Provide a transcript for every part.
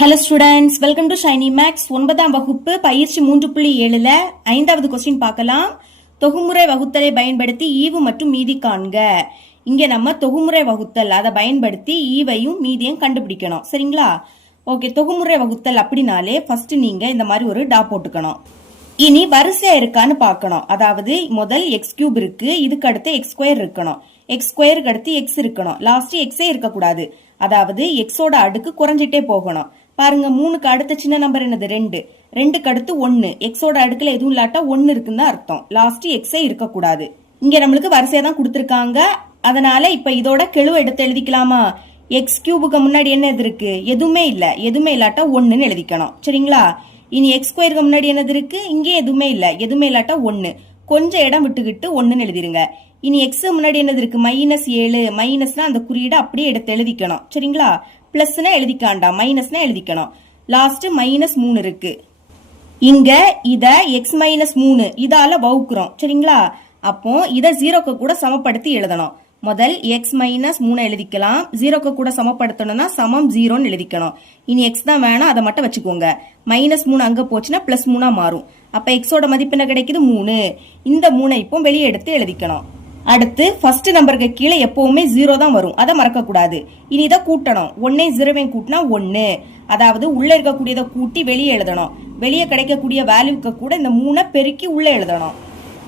Hello students welcome to Shiny Max ஒன்பதாம் வகுப்பு பயிற்சி மூன்று புள்ளி ஏழுல ஐந்தாவது கொஸ்டின் பார்க்கலாம். தொகுமுறை வகுத்தலை பயன்படுத்தி ஈவு மற்றும் மீதி காண்க. இங்க நம்ம தொகுமுறை வகுத்தல் அதை பயன்படுத்தி ஈவையும் மீதியும் கண்டுபிடிக்கணும். சரிங்களா? ஓகே தொகுமுறை வகுத்தல் அப்படின்னாலே ஃபர்ஸ்ட் நீங்க இந்த மாதிரி ஒரு டா போட்டுக்கணும். இனி வரிசையா இருக்கான்னு பார்க்கணும். அதாவது முதல் எக்ஸ் கியூப் இருக்கு இதுக்கு அடுத்து எக்ஸ் ஸ்கொயர் இருக்கணும். எக்ஸ் ஸ்கொயருக்கு அடுத்து எக்ஸ் இருக்கணும். லாஸ்ட் எக்ஸே இருக்கக்கூடாது. அதாவது எக்ஸோட அடுக்கு குறைஞ்சிட்டே போகணும். பாருங்க மூணுக்கு அடுத்த சின்ன நம்பர் என்னது? ரெண்டு. ரெண்டுக்கு அடுத்து ஒன்னு எக்ஸோட அடுக்கில் எதுவும் இல்லாட்டா ஒன்னு இருக்குன்னு தான் அர்த்தம். லாஸ்ட் எக்ஸே இருக்கக்கூடாது. இங்க நம்மளுக்கு வரிசையா தான் கொடுத்துருக்காங்க. அதனால இப்ப இதோட கெழுவை எடுத்து எழுதிக்கலாமா? எக்ஸ் கியூபுக்கு முன்னாடி என்ன எது இருக்கு? எதுவுமே இல்ல. எதுவுமே இல்லாட்டா ஒன்னுன்னு எழுதிக்கணும். சரிங்களா? இனி எக்ஸ் ஸ்கொயருக்கு முன்னாடி என்னது இருக்கு? இங்கே எதுவுமே இல்ல. எதுவுமே இல்லாட்டா ஒன்னு கொஞ்சம் இடம் விட்டுக்கிட்டு ஒன்னுன்னு எழுதிருங்க. இனி எக்ஸ் முன்னாடி என்னது இருக்கு? மைனஸ் ஏழு. மைனஸ்னா அந்த குறியீடு அப்படியே எடுத்து எழுதிக்கணும். சரிங்களா? பிளஸ்னா எழுதிக்காண்டா மைனஸ்னா எழுதிக்கணும். லாஸ்ட் மைனஸ் மூணு இருக்கு. இங்க இத எக்ஸ் மைனஸ் மூணு இதால வகுக்கிறோம். சரிங்களா? அப்போ இத ஜீரோக்கு கூட சமப்படுத்தி எழுதணும். முதல் எக்ஸ் மைனஸ் மூணு எழுதிக்கலாம். ஜீரோக்கு கூட சமப்படுத்தணும்னா சமம் ஜீரோன்னு எழுதிக்கணும். இனி எக்ஸ் தான் வேணாம் அதை மட்டும் வச்சுக்கோங்க. மைனஸ் மூணு அங்க போச்சுன்னா பிளஸ் மூணா மாறும். அப்ப எக்ஸோட மதிப்பு என்ன கிடைக்குது? மூணு. இந்த மூணை இப்போ வெளியே எடுத்து எழுதிக்கணும். அடுத்து ஃபர்ஸ்ட் நம்பருக்கு கீழே எப்பவுமே ஜீரோ தான் வரும். அதை மறக்கக்கூடாது. இனி இதை கூட்டணும். ஒன்னே ஜீரோவையும் கூட்டினா ஒன்று அதாவது உள்ள இருக்கக்கூடியதை கூட்டி வெளியே எழுதணும். வெளியே கிடைக்கக்கூடிய வேல்யூக்கு கூட இந்த மூணை பெருக்கி உள்ள எழுதணும்.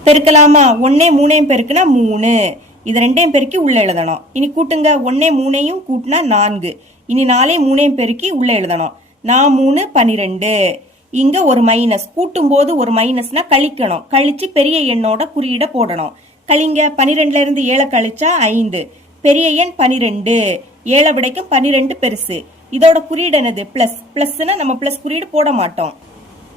பெருக்கலாமா? ஒன்னே மூணையும் பெருக்குனா மூணு. இது ரெண்டையும் பெருக்கி உள்ள எழுதணும். இனி கூட்டுங்க. ஒன்னே மூணையும் கூட்டினா நான்கு. இனி நாலே மூணையும் பெருக்கி உள்ள எழுதணும். நான் மூணு பன்னிரெண்டு இங்க ஒரு மைனஸ் கூட்டும் போது ஒரு மைனஸ்னா கழிக்கணும். கழிச்சு பெரிய எண்ணோட குறியீட போடணும். கலிங்க பனிரெண்டுல இருந்து ஏழை கழிச்சா ஐந்து பெரிய எண் பனிரெண்டு. ஏழை விடைக்கும் பனிரெண்டு பெருசு. இதோட குறியீடு என்னது? பிளஸ் பிளஸ்னா நம்ம பிளஸ் குறியீடு போட மாட்டோம்.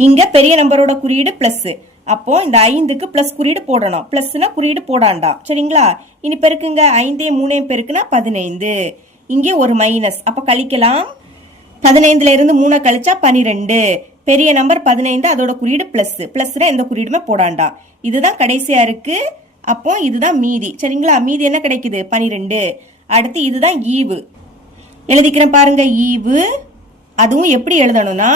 இங்க பெரிய நம்பரோட குறியீடு பிளஸ் அப்போ இந்த ஐந்துக்கு பிளஸ் குறியீடு போடணும். பிளஸ்னா குறியீடு போடாண்டாம் சரிங்களா? இனி பெருக்குங்க. ஐந்தையும் மூணையும் பெருக்குனா பதினைந்து. இங்கே ஒரு மைனஸ் அப்ப கழிக்கலாம். பதினைந்துல இருந்து மூணை கழிச்சா பனிரெண்டு. பெரிய நம்பர் பதினைந்து அதோட குறியீடு பிளஸ் பிளஸ்னா எந்த குறியீடுமே போடாண்டாம் இதுதான் கடைசியா இருக்கு. அப்போ இதுதான் மீதி. சரிங்களா? மீதி என்ன கிடைக்குது? பனிரெண்டு. அடுத்து இதுதான் ஈவு. எழுதிக்கிறேன் பாருங்க ஈவு. அதுவும் எப்படி எழுதணும்னா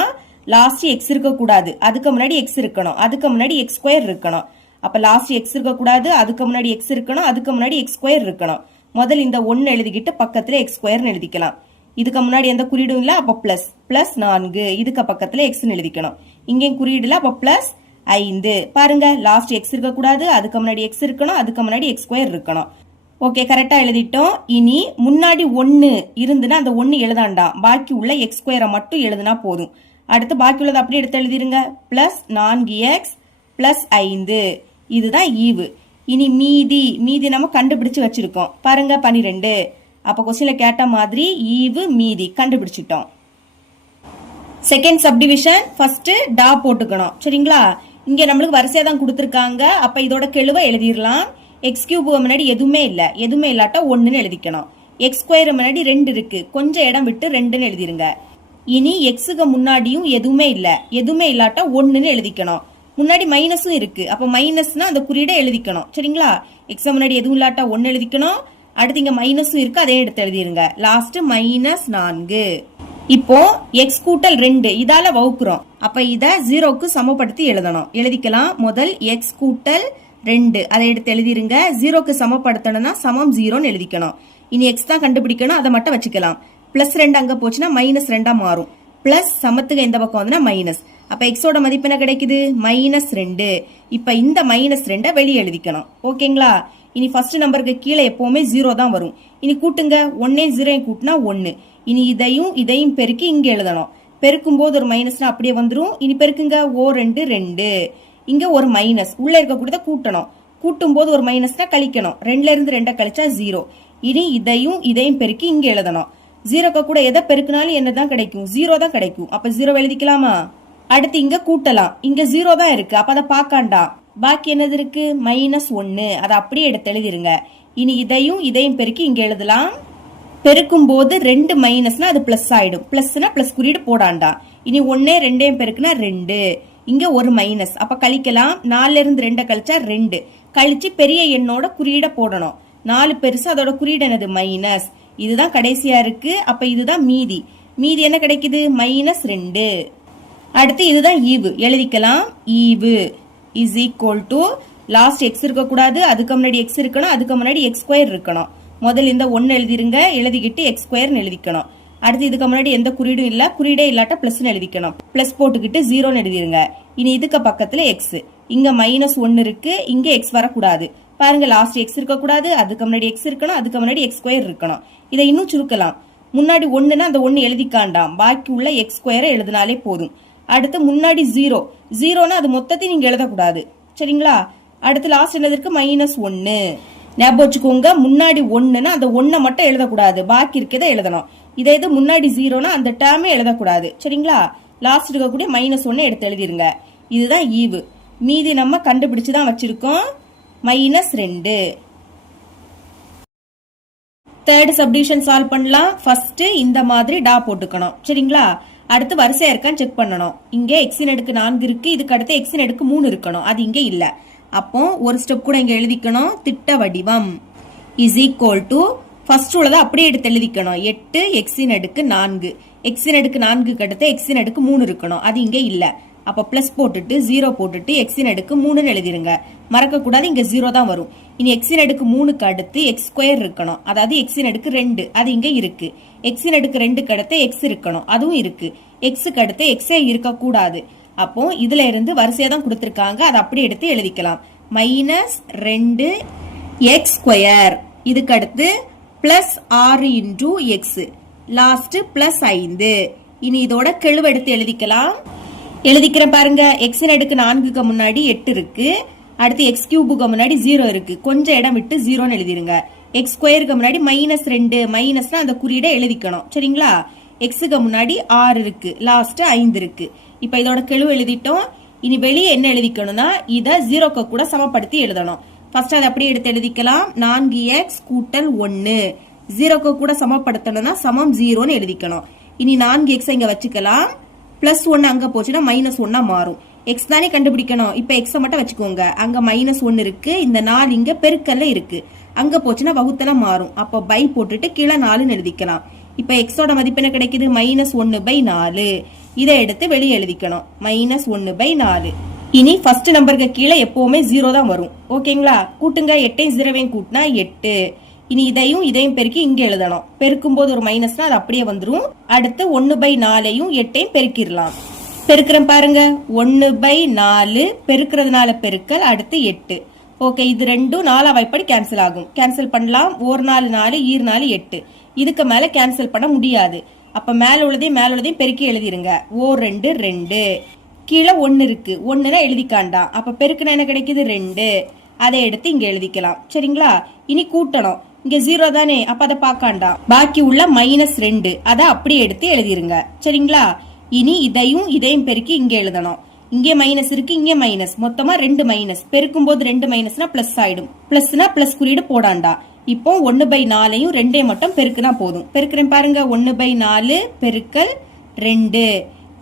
லாஸ்ட் எக்ஸ் இருக்கக்கூடாது. அதுக்கு முன்னாடி எக்ஸ் இருக்கணும். அதுக்கு முன்னாடி எக்ஸ் ஸ்கொயர் இருக்கணும். அப்ப லாஸ்ட் எக்ஸ் இருக்கக்கூடாது அதுக்கு முன்னாடி எக்ஸ் இருக்கணும் அதுக்கு முன்னாடி எக்ஸ் ஸ்கொயர் இருக்கணும். முதல்ல இந்த ஒன்னு எழுதிக்கிட்டு பக்கத்துல எக்ஸ் ஸ்கொயர்னு எழுதிக்கலாம். இதுக்கு முன்னாடி எந்த குறியீடும் இல்லை? அப்போ ப்ளஸ் ப்ளஸ் நான்கு. இதுக்கு பக்கத்தில் எக்ஸ்னு எழுதிக்கணும். இங்கேயும் குறியீடு இல்லை? அப்போ ப்ளஸ் ஐந்து. பாருங்க லாஸ்ட் எக்ஸ் இருக்கக்கூடாது அதுக்கு முன்னாடி எக்ஸ் இருக்கணும் அதுக்கு முன்னாடி எக்ஸ் ஸ்கொயர் இருக்கணும். ஓகே கரெக்டாக எழுதிட்டோம். இனி முன்னாடி ஒன்று இருந்துன்னா அந்த ஒன்று எழுதாண்டாம் பாக்கி உள்ள எக்ஸ் ஸ்கொயரை மட்டும் எழுதுனா போதும். அடுத்து பாக்கி உள்ளதை அப்படியே எடுத்து எழுதிருங்க. ப்ளஸ் நான்கு எக்ஸ் ப்ளஸ் ஐந்து. இதுதான் ஈவு. இனி மீதி மீதி நம்ம கண்டுபிடிச்சு வச்சிருக்கோம். பாருங்க பனிரெண்டு. அப்போ கொஸ்டின்ல கேட்ட மாதிரி ஈவு மீதி கண்டுபிடிச்சிட்டோம். செகண்ட் சப்டிவிஷன் ஃபர்ஸ்ட் டா போட்டுக்கணும். சரிங்களா? இங்க நம்மளுக்கு வரிசையா தான் கொடுத்துருக்காங்க. அப்ப இதோட கெழுவை எழுதிடலாம். எக்ஸ் கியூப் முன்னாடி எதுவுமே இல்ல. எதுவுமே இல்லாட்டா ஒன்றுன்னு எழுதிக்கணும். எக்ஸ் ஸ்கொயர் முன்னாடி ரெண்டு இருக்கு. கொஞ்சம் இடம் விட்டு ரெண்டுன்னு எழுதிருங்க. இனி எக்ஸுக்கு முன்னாடியும் எதுவுமே இல்ல. எதுவுமே இல்லாட்டா ஒன்றுன்னு எழுதிக்கணும். முன்னாடி மைனஸும் இருக்கு. அப்ப மைனஸ்னா அந்த குறியீடை எழுதிக்கணும். சரிங்களா? எக்ஸ் முன்னாடி எதுவும் இல்லாட்டா ஒன்னு எழுதிக்கணும். அடுத்து இங்க மைனஸும் இருக்கு. அதையும் எடுத்து எழுதிருங்க. லாஸ்ட் மைனஸ் நான்கு. இப்போ எக்ஸ் கூட்டல் ரெண்டு இதால வகுக்கிறோம். அப்ப இத ஜீரோக்கு சமப்படுத்தி எழுதணும். எழுதிக்கலாம். முதல் எக்ஸ் கூட்டல் ரெண்டு. அதை எடுத்து எழுதிருங்க. ஜீரோக்கு சமப்படுத்தணும்னா சமம் ஜீரோன்னு எழுதிக்கணும். இனி எக்ஸ் தான் கண்டுபிடிக்கணும். அதை மட்டும் வச்சுக்கலாம். பிளஸ் ரெண்டு அங்க போச்சுன்னா மைனஸ் ரெண்டா மாறும். பிளஸ் சமத்துக்கு எந்த பக்கம் வந்துன்னா மைனஸ் அப்ப எக்ஸோட மதிப்பு என்ன கிடைக்குது? மைனஸ் ரெண்டு. இப்ப இந்த மைனஸ் ரெண்டை வெளியே எழுதிக்கணும். ஓகேங்களா? இனி ஃபர்ஸ்ட் நம்பருக்கு கீழே எப்பவுமே ஜீரோ தான் வரும். இனி கூட்டுங்க. ஒன்னே ஜீரோ கூட்டினா ஒன்னு இனி இதையும் இதையும் பெருக்கி இங்கே எழுதணும். பெருக்கும் போது ஒரு மைனஸ்னா அப்படியே வந்துடும் இனி பெருக்குங்க ஓ ரெண்டு ரெண்டு. இங்கே ஒரு மைனஸ் உள்ளே இருக்கக்கூடியதை கூட்டணும். கூட்டும் போது ஒரு மைனஸ்னா கழிக்கணும். ரெண்டுல இருந்து ரெண்டை கழிச்சா ஜீரோ இனி இதையும் இதையும் பெருக்கி இங்க எழுதணும். ஜீரோக்கு கூட எதை பெருக்கினாலும் என்னதான் கிடைக்கும்? ஜீரோ தான் கிடைக்கும். அப்ப ஜீரோ எழுதிக்கலாமா? அடுத்து இங்க கூட்டலாம். இங்க ஜீரோ தான் இருக்கு. அப்ப அதை பார்க்காண்டா? பாக்கி என்னது இருக்கு? மைனஸ் ஒன்னு அதை அப்படியே எடுத்து எழுதிருங்க. இனி இதையும் இதையும் பெருக்கி இங்க எழுதலாம். பெருக்கும் போது ரெண்டு மைனஸ்னா அது பிளஸ் ஆயிடும். பிளஸ்னா பிளஸ் குறியீடு போடாண்டா. இனி ஒன்னே ரெண்டையும் பெருக்குனா ரெண்டு. இங்க ஒரு மைனஸ் அப்ப கழிக்கலாம். நாலுல இருந்து ரெண்டை கழிச்சா ரெண்டு. கழிச்சு பெரிய எண்ணோட குறியீட போடணும். நாலு பெருசு அதோட குறியீடு என்னது? மைனஸ் இதுதான் கடைசியா இருக்கு. அப்ப இதுதான் மீதி. மீதி என்ன கிடைக்குது? மைனஸ் ரெண்டு. அடுத்து இதுதான் ஈவு. எழுதிக்கலாம். ஈவு is equal to last x இருக்கக்கூடாது. அதுக்கு முன்னாடி எக்ஸ் இருக்கணும். அதுக்கு முன்னாடி எக்ஸ் ஸ்கொயர் இருக்கணும். முதல்ல இந்த ஒன்று எழுதிருங்க எழுதிக்கிட்டு எக்ஸ் ஸ்கொயர்னு எழுதிக்கணும். அடுத்து இதுக்கு முன்னாடி எந்த குறியீடும் இல்ல குறியீடே இல்லாட்ட ப்ளஸ்னு எழுதிக்கணும். பிளஸ் போட்டுக்கிட்டு ஜீரோன்னு எழுதிருங்க. இனி இதுக்கு பக்கத்துல எக்ஸ் இங்க மைனஸ் ஒன்னு இருக்கு இங்க எக்ஸ் வரக்கூடாது. பாருங்க லாஸ்ட் எக்ஸ் இருக்கக்கூடாது அதுக்கு முன்னாடி எக்ஸ் இருக்கணும் அதுக்கு முன்னாடி எக்ஸ் ஸ்கொயர் இருக்கணும். இதை இன்னும் சுருக்கலாம். முன்னாடி ஒண்ணுன்னா அந்த ஒன்னு எழுதிக்காண்டாம். பாக்கி உள்ள எக்ஸ் ஸ்கொயரை எழுதினாலே போதும். அடுத்து முன்னாடி ஜீரோ ஜீரோனா அது மொத்தத்தையும் நீங்க எழுதக்கூடாது. சரிங்களா? அடுத்து லாஸ்ட் என்னது இருக்கு? மைனஸ் ஒன்னு. ஞாபகம் வச்சுக்கோங்க முன்னாடி ஒன்றுனா அந்த ஒன்றை மட்டும் எழுதக்கூடாது. பாக்கி இருக்கதை எழுதணும். இதே இது முன்னாடி ஜீரோனா அந்த டேர்மே எழுதக்கூடாது. சரிங்களா? லாஸ்ட் இருக்கக்கூடிய மைனஸ் ஒன்று எடுத்து எழுதிருங்க. இதுதான் ஈவு. மீதி நம்ம கண்டுபிடிச்சு தான் வச்சிருக்கோம். மைனஸ் ரெண்டு. தேர்ட் சப்டிஷன் சால்வ் பண்ணலாம். ஃபர்ஸ்ட் இந்த மாதிரி டா போட்டுக்கணும். சரிங்களா? அடுத்து வரிசையா இருக்கான்னு செக் பண்ணணும். இங்கே எக்ஸின் அடுக்கு நான்கு இருக்கு. இதுக்கு அடுத்து எக்ஸின் அடுக்கு மூணு இருக்கணும். அது இங்கே இல்லை. அப்போ ஒரு ஸ்டெப் கூட இங்க எழுதிக்கணும். திட்ட வடிவம். இஸ் ஈக்குவல் டு ஃபர்ஸ்ட் உள்ளதை அப்படியே எடுத்து எழுதிக்கணும். எட்டு எக்ஸின் அடுக்கு நான்கு. எக்ஸின் அடுக்கு நான்குக்கு அடுத்து எக்ஸின் அடுக்கு மூணு இருக்கணும். அது இங்க இல்ல. அப்ப பிளஸ் போட்டுட்டு ஜீரோ போட்டுட்டு எக்ஸின் அடுக்கு மூணுன்னு எழுதிருங்க. மறக்க கூடாது இங்க ஜீரோ தான் வரும். இனி எக்ஸின் அடுக்கு மூணுக்கு அடுத்து எக்ஸ் ஸ்கொயர் இருக்கணும். அதாவது எக்ஸின் அடுக்கு ரெண்டு. அது இங்க இருக்கு. எக்ஸின் அடுக்கு ரெண்டுக்கு அடுத்து எக்ஸ் இருக்கணும். அதுவும் இருக்கு. எக்ஸுக்கு அடுத்து எக்ஸே இருக்கக்கூடாது. அப்போ இதுல இருந்து வரிசையா தான் கொடுத்துருக்காங்க. அதை அப்படியே எடுத்து எழுதிக்கலாம். மைனஸ் ரெண்டு எக்ஸ் ஸ்கொயர் இதுக்கு அடுத்து பிளஸ் ஆறு இன்டூ எக்ஸ் லாஸ்ட் பிளஸ் ஐந்து. இனி இதோட கெழுவு எடுத்து எழுதிக்கலாம். எழுதிக்கிறேன் பாருங்க. எக்ஸ் அடுக்கு நான்குக்கு முன்னாடி எட்டு இருக்கு. அடுத்து எக்ஸ் கியூபுக்கு முன்னாடி ஜீரோ இருக்கு. கொஞ்சம் இடம் விட்டு ஜீரோன்னு எழுதிருங்க. எக்ஸ் ஸ்கொயருக்கு முன்னாடி மைனஸ் ரெண்டு. மைனஸ்னா அந்த குறியீடை எழுதிக்கணும். சரிங்களா? எக்ஸுக்கு முன்னாடி ஆறு இருக்கு. லாஸ்ட் ஐந்து இருக்கு. இப்போ இதோட கெழு எழுதிட்டோம். இனி வெளியே என்ன எழுதிக்கணும்னா இதை ஜீரோக்கு கூட சமப்படுத்தி எழுதணும். ஃபர்ஸ்ட் அதை அப்படியே எடுத்து எழுதிக்கலாம். நான்கு எக்ஸ் கூட்டல் ஒன்று ஜீரோக்கு கூட சமப்படுத்தணும்னா சமம் ஜீரோன்னு எழுதிக்கணும். இனி நான்கு எக்ஸ் இங்கே வச்சுக்கலாம். பிளஸ் ஒன்று அங்கே போச்சுன்னா மைனஸ் ஒன்னா மாறும். எக்ஸ் தானே கண்டுபிடிக்கணும். இப்போ எக்ஸை மட்டும் வச்சுக்கோங்க. அங்கே மைனஸ் ஒன்று இருக்கு. இந்த நாலு இங்கே பெருக்கல்ல இருக்கு. அங்கே போச்சுன்னா வகுத்தெல்லாம் மாறும். அப்போ பை போட்டுட்டு கீழே நாலுன்னு எழுதிக்கலாம். இப்போ எக்ஸோட மதிப்பு என்ன கிடைக்குது? மைனஸ் ஒன்று பை நாலு. இதை எடுத்து வெளியே எழுதிக்கணும். மைனஸ் ஒன்னு பை நாலு. இனி ஃபர்ஸ்ட் நம்பருக்கு கீழே எப்பவுமே ஜீரோ தான் வரும். ஓகேங்களா கூட்டுங்க. எட்டையும் ஜீரோவையும் கூட்டினா எட்டு. இனி இதையும் இதையும் பெருக்கி இங்க எழுதணும். பெருக்கும் போது ஒரு மைனஸ்னா அது அப்படியே வந்துடும் அடுத்து ஒன்னு பை நாலையும் எட்டையும் பெருக்கிடலாம். பெருக்கிறேன் பாருங்க. ஒன்னு பை நாலு பெருக்கிறதுனால பெருக்கல் அடுத்து எட்டு. ஓகே இது ரெண்டும் நாலா வாய்ப்படி கேன்சல் ஆகும். கேன்சல் பண்ணலாம். ஒரு நாலு நாலு ஈர் நாலு எட்டு. இதுக்கு மேல கேன்சல் பண்ண முடியாது. அப்போ மேலே உள்ளதையும் மேலே உள்ளதையும் பெருக்கி எழுதிருங்க. ஓ ரெண்டு ரெண்டு. கீழே ஒன்று இருக்கு. ஒன்றுனா எழுதிக்காண்டாம் அப்போ பெருக்குனா என்ன கிடைக்குது? ரெண்டு. அதை எடுத்து இங்கே எழுதிக்கலாம். சரிங்களா? இனி கூட்டணும். இங்கே ஜீரோ தானே. அப்போ அதை பார்க்காண்டாம் பாக்கி உள்ள மைனஸ் ரெண்டு. அதை அப்படியே எடுத்து எழுதிருங்க. சரிங்களா? இனி இதையும் இதையும் பெருக்கி இங்கே எழுதணும். இங்கே மைனஸ் இருக்கு இங்கே மைனஸ் மொத்தமா ரெண்டு மைனஸ் பெருக்கும் போது ரெண்டு மைனஸ்னா பிளஸ் ஆயிடும். பிளஸ்னா பிளஸ் குறியீடு போடாண்டா. இப்போ ஒன்று பை நாலையும் ரெண்டே மட்டும் பெருக்குனா போதும். பெருக்கிறேன் பாருங்க ஒன்று பை நாலு பெருக்கல் ரெண்டு.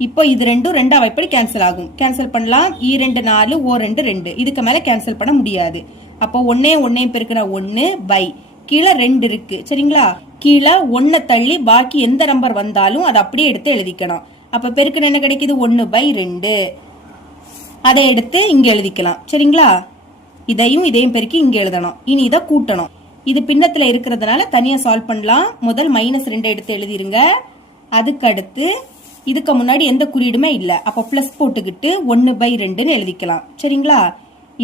இப்போ இது ரெண்டும் ரெண்டா வாய்ப்படி கேன்சல் ஆகும். கேன்சல் பண்ணலாம். ஈ ரெண்டு நாலு ஓ ரெண்டு ரெண்டு. இதுக்கு மேலே கேன்சல் பண்ண முடியாது. அப்போ ஒன்னே ஒன்னையும் பெருக்கிற ஒன்று பை. கீழே ரெண்டு இருக்கு. சரிங்களா? கீழே ஒன்னை தள்ளி பாக்கி எந்த நம்பர் வந்தாலும் அதை அப்படியே எடுத்து எழுதிக்கணும் அப்ப பெருக்குன என்ன கிடைக்குது? ஒன்று பை ரெண்டு. அதை எடுத்து இங்க எழுதிக்கலாம். சரிங்களா? இதையும் இதையும் பெருக்கி இங்க எழுதணும். இனி இதை கூட்டணும். இது பின்னத்தில் இருக்கிறதுனால தனியாக சால்வ் பண்ணலாம். முதல் மைனஸ் ரெண்டு எடுத்து எழுதிருங்க. அதுக்கடுத்து இதுக்கு முன்னாடி எந்த குறியீடுமே இல்லை. அப்போ ப்ளஸ் போட்டுக்கிட்டு ஒன்று பை ரெண்டுன்னு எழுதிக்கலாம். சரிங்களா?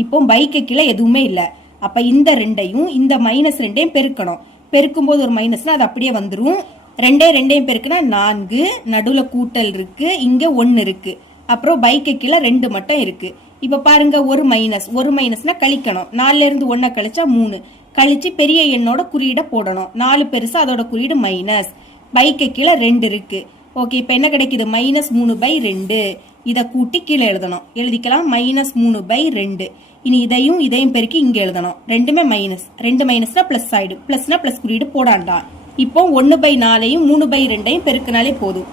இப்போ பைக்கு கீழே எதுவுமே இல்லை. அப்போ இந்த ரெண்டையும் இந்த மைனஸ் ரெண்டையும் பெருக்கணும். பெருக்கும் போது ஒரு மைனஸ்னால் அது அப்படியே வந்துடும் ரெண்டே ரெண்டையும் பெருக்குனா நான்கு. நடுவில் கூட்டல் இருக்குது இங்கே ஒன்று இருக்குது அப்புறம் பைக்கு கீழே ரெண்டு மட்டும் இருக்குது இப்போ பாருங்க ஒரு மைனஸ் ஒரு மைனஸ்னா கழிக்கணும். நாலுல இருந்து ஒன்ன கழிச்சா மூணு. கழிச்சு பெரிய எண்ணோட குறியீட போடணும். நாலு பெருசு அதோட குறியீடு மைனஸ் பைக்கு கீழே ரெண்டு இருக்கு. ஓகே இப்போ என்ன கிடைக்குது? மைனஸ் மூணு பை ரெண்டு. இதை கூட்டி கீழே எழுதணும். எழுதிக்கலாம். மைனஸ் மூணு பை ரெண்டு. இனி இதையும் இதையும் பெருக்கி இங்க எழுதணும். ரெண்டுமே மைனஸ் ரெண்டு மைனஸ்னா பிளஸ் ஆயிடும் பிளஸ்னா பிளஸ் குறியீடு போடாண்டா. இப்போ ஒன்னு பை நாலையும் மூணு பை ரெண்டையும் பெருக்கினாலே போதும்.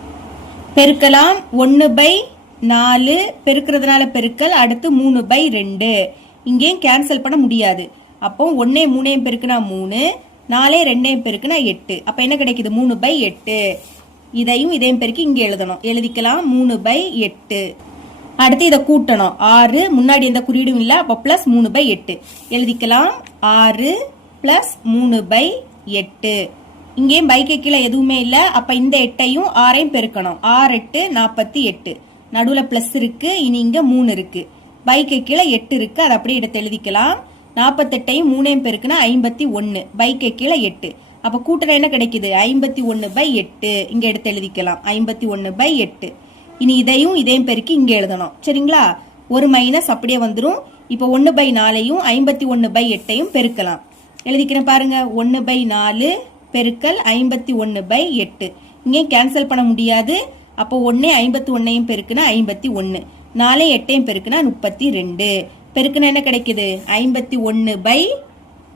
பெருக்கலாம். ஒன்னு பை நாலு. பெருக்கிறதுனால பெருக்கல். அடுத்து மூணு பை ரெண்டு. இங்கேயும் கேன்சல் பண்ண முடியாது. அப்போ ஒன்னே மூணையும் பெருக்குனா மூணு நாலே ரெண்டையும் பெருக்குனா எட்டு. அப்ப என்ன கிடைக்குது? மூணு பை எட்டு. இதையும் இதையும் பெருக்கி இங்க எழுதணும். எழுதிக்கலாம். மூணு பை எட்டு. அடுத்து இதை கூட்டணும். ஆறு முன்னாடி எந்த குறியீடும் இல்லை அப்போ ப்ளஸ் மூணு பை எட்டு. எழுதிக்கலாம். ஆறு ப்ளஸ் மூணு பை எட்டு. இங்கேயும் பைக்கு கீழே எதுவுமே இல்லை. அப்போ இந்த எட்டையும் ஆறையும் பெருக்கணும். ஆறு எட்டு நாற்பத்தி எட்டு. நடுவில் ப்ளஸ் இருக்கு. இனி இங்கே மூணு இருக்கு. பைக்கு கீழே எட்டு இருக்கு. அதை அப்படியே எடுத்து எழுதிக்கலாம். நாற்பத்தெட்டையும் மூணையும் பெருக்குனா ஐம்பத்தி ஒன்று பைக்கு கீழே எட்டு. அப்போ கூட்டுற என்ன கிடைக்குது? ஐம்பத்தி ஒன்று பை எட்டு. இங்கே எடுத்து எழுதிக்கலாம். ஐம்பத்தி ஒன்று பை எட்டு. இனி இதையும் இதையும் பெருக்கி இங்கே எழுதணும். சரிங்களா? ஒரு மைனஸ் அப்படியே வந்துடும் இப்போ ஒன்று பை நாலையும் ஐம்பத்தி ஒன்று பை எட்டையும் பெருக்கலாம். எழுதிக்கிறேன் பாருங்க. ஒன்று பை நாலு பெருக்கல் ஐம்பத்தி ஒன்று பை எட்டு. இங்கேயும் கேன்சல் பண்ண முடியாது. அப்போ ஒன்று ஐம்பத்தி ஒன்றையும் பெருக்குனா ஐம்பத்தி ஒன்று நாலே எட்டையும் பெருக்குனா முப்பத்தி ரெண்டு. பெருக்குனா என்ன கிடைக்குது? ஐம்பத்தி ஒன்று பை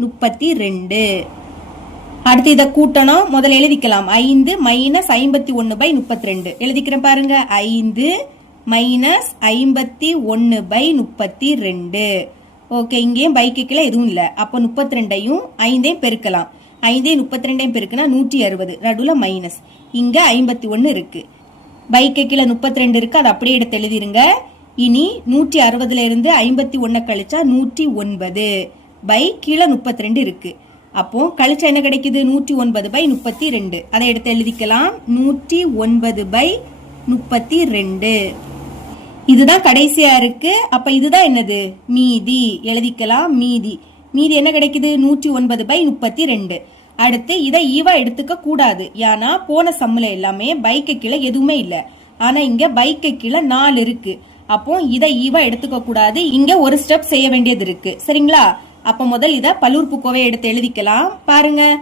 முப்பத்தி ரெண்டு. அடுத்து இதை கூட்டணும். முதல்ல எழுதிக்கலாம். ஐந்து மைனஸ் ஐம்பத்தி ஒன்று பை முப்பத்தி ரெண்டு. எழுதிக்கிறேன் பாருங்க. ஐந்து மைனஸ் ஐம்பத்தி ஒன்று பை முப்பத்தி ரெண்டு. ஓகே இங்கேயும் பைக்கு கீழே எதுவும் இல்லை. அப்போ முப்பத்தி ரெண்டையும் ஐந்தையும் பெருக்கலாம். ஐந்தையும் முப்பத்தி ரெண்டையும் பெருக்குனா நூற்றி அறுபது. நடுவில் மைனஸ் இங்கே ஐம்பத்தி ஒன்று இருக்குது பைக்கு கீழே முப்பத்தி ரெண்டு இருக்குது அதை அப்படியே எடுத்து எழுதிருங்க. இனி நூற்றி அறுபதுல இருந்து ஐம்பத்தி ஒன்றை கழிச்சா நூற்றி ஒன்பது. பை கீழே முப்பத்தி ரெண்டு இருக்கு. அப்போ கழிச்சா என்ன கிடைக்குது? நூற்றி ஒன்பது பை முப்பத்தி ரெண்டு அதை எடுத்து எழுதிக்கலாம். நூற்றி ஒன்பது பை முப்பத்தி ரெண்டு இதுதான் கடைசியா இருக்கு. அப்ப இதுதான் என்னது? மீதி. எழுதிக்கலாம். மீதி. மீதி என்ன கிடைக்குது? நூற்றி ஒன்பது பை முப்பத்தி ரெண்டு அடுத்து இதை ஈவா எடுத்துக்க கூடாது. ஏன்னா போன சம்முல எல்லாமே பைக்கு கீழே எதுவுமே இல்லை. ஆனா இங்க பைக்கு கீழே நாலு இருக்கு. அப்போ இதை ஈவா எடுத்துக்க கூடாது. இங்க ஒரு ஸ்டெப் செய்ய வேண்டியது இருக்கு. சரிங்களா? அப்ப முதல் இதை பல்லூர்புக்கோவை எடுத்து எழுதிக்கலாம். பாருங்க.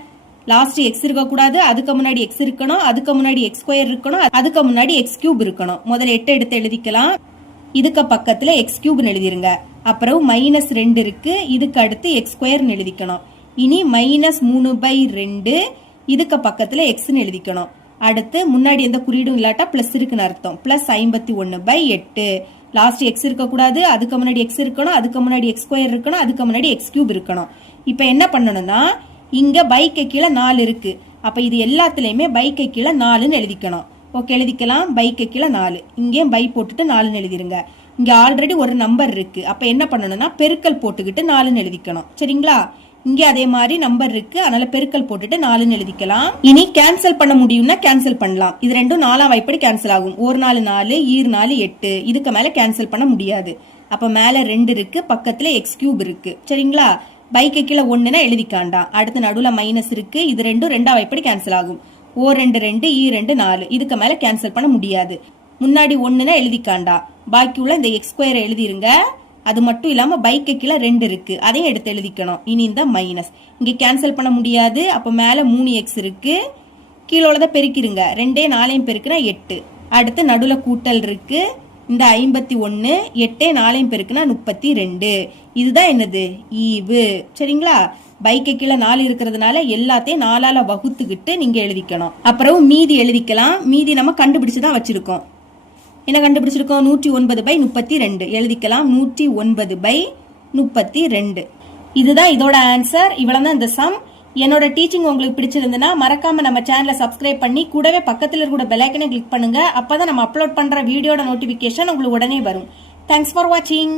லாஸ்ட் எக்ஸ் இருக்கக்கூடாது. அதுக்கு முன்னாடி எக்ஸ் இருக்கணும். அதுக்கு முன்னாடி எக்ஸ் ஸ்கொயர் இருக்கணும். அதுக்கு முன்னாடி எக்ஸ் கியூப் இருக்கணும். முதல்ல எட்டு எடுத்து எழுதிக்கலாம். இதுக்கு பக்கத்துல எக்ஸ் கியூப்னு எழுதிருங்க. அப்புறம் மைனஸ் ரெண்டு இருக்கு. இதுக்கு அடுத்து எக்ஸ் ஸ்கொயர்னு எழுதிக்கணும். இனி மைனஸ் மூணு பை ரெண்டு. இதுக்கு பக்கத்துல எக்ஸ்னு எழுதிக்கணும். அடுத்து முன்னாடி எந்த குறியீடும் இல்லாட்டா பிளஸ் இருக்குன்னு அர்த்தம். பிளஸ் ஐம்பத்தி ஒன்னு பை எட்டு. லாஸ்ட் எக்ஸ் இருக்கக்கூடாது அதுக்கு முன்னாடி எக்ஸ் இருக்கணும் அதுக்கு முன்னாடி எக்ஸ் ஸ்கொயர் இருக்கணும் அதுக்கு முன்னாடி எக்ஸ் கியூப் இருக்கணும். இப்போ என்ன பண்ணணும்னா இங்கே பைக்கு கீழே நாலு இருக்கு. அப்போ இது எல்லாத்துலேயுமே பைக்கு கீழே நாலுன்னு எழுதிக்கணும். ஓகே எழுதிக்கலாம். பைக்கு கீழே நாலு. இங்கேயும் பை போட்டுட்டு நாலுன்னு எழுதிருங்க. இங்கே ஆல்ரெடி ஒரு நம்பர் இருக்குது அப்போ என்ன பண்ணணும்னா பெருக்கல் போட்டுக்கிட்டு நாலுன்னு எழுதிக்கணும். சரிங்களா? இங்கே அதே மாதிரி நம்பர் இருக்கு. அதனால பெருக்கல் போட்டுட்டு நாலுன்னு எழுதிக்கலாம். இனி கேன்சல் பண்ண முடியும்னா கேன்சல் பண்ணலாம். இது ரெண்டும் நாலாம் வாய்ப்படி கேன்சல் ஆகும். ஒரு நாலு நாலு ஈர் நாலு எட்டு. இதுக்கு மேல கேன்சல் பண்ண முடியாது. அப்ப மேல ரெண்டு இருக்கு பக்கத்துல எக்ஸ் கியூப் இருக்கு. சரிங்களா? பைக்கு கீழே ஒண்ணுனா எழுதிக்காண்டாம். அடுத்த நடுவுல மைனஸ் இருக்கு. இது ரெண்டும் ரெண்டாம் வாய்ப்படி கேன்சல் ஆகும். ஓ ரெண்டு ரெண்டு ஈ ரெண்டு நாலு. இதுக்கு மேல கேன்சல் பண்ண முடியாது. முன்னாடி ஒண்ணுனா எழுதிக்காண்டா பாக்கி உள்ள இந்த எக்ஸ் எழுதிருங்க. அது மட்டும் இல்லாமல் பைக்கு கீழே ரெண்டு இருக்கு. அதையும் எடுத்து எழுதிக்கணும். இனி இந்த மைனஸ் இங்கே கேன்சல் பண்ண முடியாது. அப்போ மேலே மூணு எக்ஸ் இருக்கு. கீழே உள்ளதை பெருக்கிருங்க. ரெண்டே நாலையும் பெருக்குனா எட்டு. அடுத்து நடுவில் கூட்டல் இருக்கு. இந்த ஐம்பத்தி ஒன்று எட்டே நாலையும் பெருக்குனா முப்பத்தி ரெண்டு. இதுதான் என்னது? ஈவு. சரிங்களா? பைக்கு கீழே நாலு இருக்கிறதுனால எல்லாத்தையும் நாலால வகுத்துக்கிட்டு நீங்க எழுதிக்கணும். அப்புறம் மீதி எழுதிக்கலாம். மீதி நம்ம கண்டுபிடிச்சு தான் வச்சிருக்கோம். என்ன கண்டுபிடிச்சிருக்கோம்? நூற்றி ஒன்பது பை முப்பத்தி ரெண்டு. எழுதிக்கலாம். நூற்றி ஒன்பது பை முப்பத்தி ரெண்டு. இதுதான் இதோட ஆன்சர் இவ்வளவு தான் இந்த சம் என்னோட டீச்சிங் உங்களுக்கு பிடிச்சிருந்துன்னா மறக்காம நம்ம சேனலை சப்ஸ்கிரைப் பண்ணி கூடவே பக்கத்தில் இருக்கிற பெலைக்கனை கிளிக் பண்ணுங்க. அப்பதான் நம்ம அப்லோட் பண்ற வீடியோட நோட்டிபிகேஷன் உங்களுக்கு உடனே வரும். தேங்க்ஸ் ஃபார் வாட்சிங்